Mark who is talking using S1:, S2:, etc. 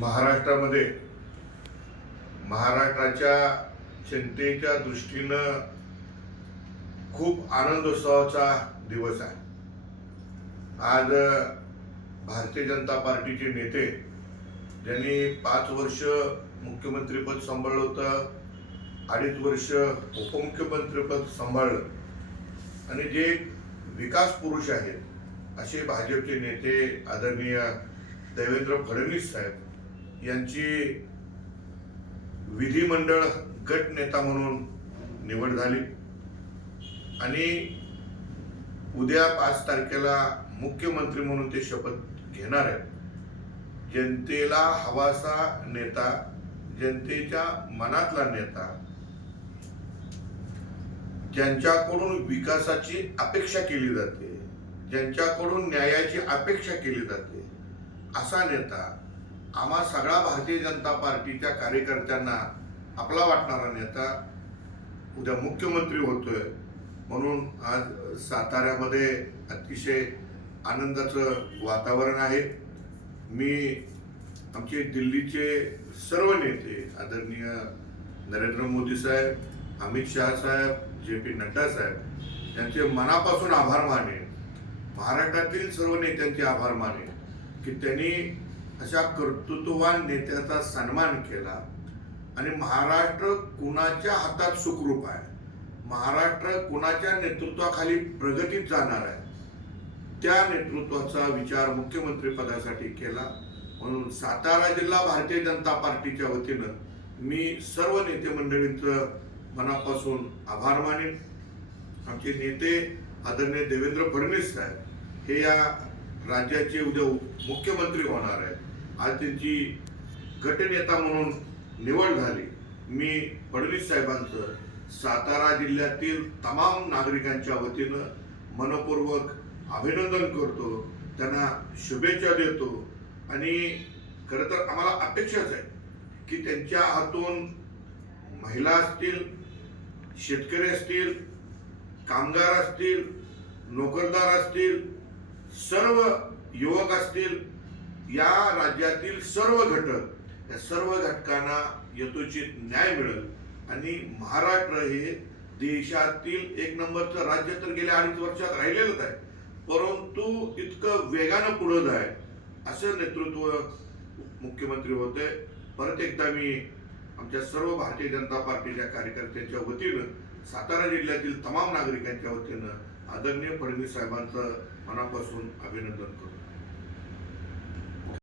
S1: महाराष्ट्रामध्ये महाराष्ट्राच्या जनतेच्या दृष्टीनं खूप आनंदोत्सवाचा दिवस आहे. आज भारतीय जनता पार्टीचे नेते ज्यांनी पाच वर्ष मुख्यमंत्रीपद सांभाळलं होतं अडीच वर्ष उपमुख्यमंत्रीपद सांभाळलं आणि जे विकास पुरुष आहेत असे भाजपचे नेते आदरणीय देवेंद्र फडणवीस साहेब यांची विधिमंडळ गट नेता म्हणून निवड झाली. आणि उद्या पाच तारखेला मुख्यमंत्री म्हणून ते शपथ घेणार आहेत. जनतेला हवासा नेता जनतेच्या मनातला नेता ज्यांच्याकडून विकासाची अपेक्षा केली जाते ज्यांच्याकडून न्यायाची अपेक्षा केली जाते असा नेता आम्हा सगळा भारतीय जनता पार्टीच्या कार्यकर्त्यांना आपला वाटणारा नेता उद्या मुख्यमंत्री होतोय. म्हणून आज साताऱ्यामध्ये अतिशय आनंदाचं वातावरण आहे. मी आमचे दिल्लीचे सर्व नेते आदरणीय नरेंद्र मोदी साहेब अमित शहा साहेब जे पी नड्डा साहेब यांचे मनापासून आभार माने. महाराष्ट्रातील सर्व नेत्यांचे आभार माने की त्यांनी अशा कर्तृत्ववान नेत्याचा सन्मान केला. आणि महाराष्ट्र कुणाच्या हातात सुखरूप आहे? महाराष्ट्र कुणाच्या नेतृत्वाखाली प्रगतीत जाणार आहे? त्या नेतृत्वाचा विचार मुख्यमंत्री पदासाठी केला. म्हणून सातारा जिल्हा भारतीय जनता पार्टीच्या वतीनं मी सर्व नेते मंडळींचं मनापासून आभार मानेन. आमचे नेते आदरणीय देवेंद्र फडणवीस साहेब हे या राज्याचे उद्या मुख्यमंत्री होणार आहेत. आज त्यांची गटनेता म्हणून निवड झाली. मी फडणवीस साहेबांचं सातारा जिल्ह्यातील तमाम नागरिकांच्या वतीनं मनपूर्वक अभिनंदन करतो. त्यांना शुभेच्छा देतो. आणि खरं तर आम्हाला अपेक्षाच आहे की त्यांच्या हातून महिला असतील शेतकरी असतील कामगार असतील नोकरदार असतील सर्व युवक असतील या राज्यातील सर्व घटक या सर्व घटकांना यथोचित न्याय मिळेल. आणि महाराष्ट्र हे देशातील एक नंबरचं राज्य तर गेल्या अडीच वर्षात राहिलेलंच आहे. परंतु इतकं वेगानं पुढं जाय असं नेतृत्व मुख्यमंत्री होते. परत एकदा मी आमच्या सर्व भारतीय जनता पार्टीच्या कार्यकर्त्यांच्या वतीनं सातारा जिल्ह्यातील तमाम नागरिकांच्या वतीनं आदरणीय फडणवीस साहेबांचं मनापासून अभिनंदन करतो.